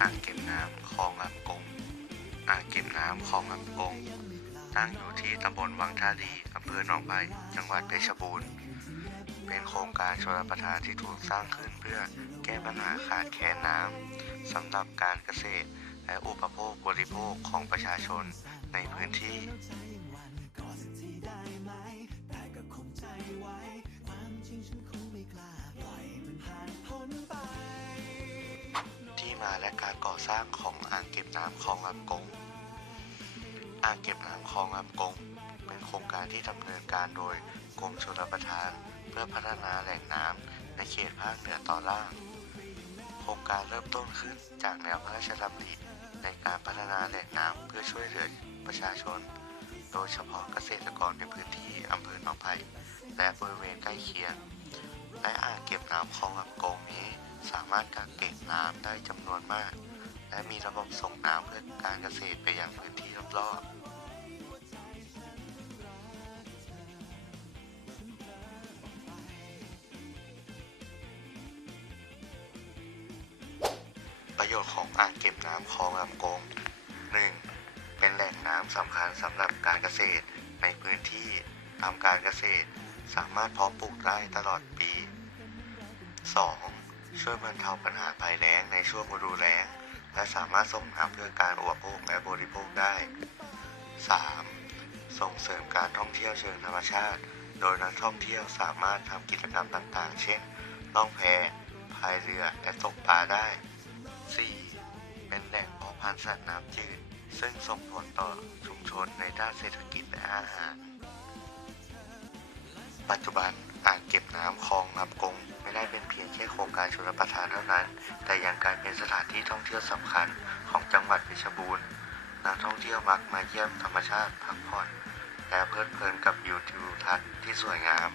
อ่างเก็บน้ำคลองลำกงอ่างเก็บน้ำคลองลำกงตั้งอยู่ที่ตำบลวังท่าดีอำเภอหนองไผ่จังหวัดเพชรบูรณ์เป็นโครงการชลประทานที่ถูกสร้างขึ้นเพื่อแก้ปัญหาขาดแคลนน้ำสำหรับการเกษตรและอุปโภคบริโภคของประชาชนในพื้นที่ และการก่อสร้างของอ่างเก็บน้ำคลองลำกง อ่างเก็บน้ำคลองลำกง เป็นโครงการที่ดำเนินการโดยกรมชลประทาน เพื่อพัฒนาแหล่งน้ำในเขตภาคเหนือตอนล่าง โครงการเริ่มต้นขึ้นจากแนวพระราชดำริในการพัฒนาแหล่งน้ำเพื่อช่วยเหลือประชาชน โดยเฉพาะเกษตรกรในพื้นที่อำเภอหนองไผ่และบริเวณใกล้เคียง และอ่างเก็บน้ำคลองลำกงนี้ สามารถกักเก็บน้ำได้จำนวนมาก และมีระบบส่งน้ำเพื่อการเกษตรไปยังพื้นที่รอบๆประโยชน์ของอ่างเก็บน้ำคลองลำกง 1. เป็นแหล่งน้ำสำคัญสำหรับการเกษตร ในพื้นที่ทำการเกษตร สามารถเพาะปลูกได้ตลอดปี 2. ช่วยบรรเทาปัญหาภัยแล้งในช่วงฤดูแล้ง และสามารถส่งน้ำเพื่อการอุปโภคและบริโภคได้ 3. ส่งเสริมการท่องเที่ยวเชิงธรรมชาติ โดยนักท่องเที่ยวสามารถทำกิจกรรมต่างๆ เช่นล่องแพพายเรือและตกปลาได้ 4. เป็นแหล่งเพาะพันธุ์สัตว์น้ำจืด ซึ่งส่งผลต่อชุมชนในด้านเศรษฐกิจและอาหาร ปัจจุบันอ่างเก็บน้ำคลองลำกง ได้เป็นเพียงแค่โครงการชลประทานเท่านั้น แต่ยังกลายเป็นสถานที่ท่องเที่ยวสำคัญของจังหวัดเพชรบูรณ์นักท่องเที่ยวมักมาเยี่ยมธรรมชาติพักผ่อน และเพลิดเพลินกับวิวทิวทัศน์ที่สวยงาม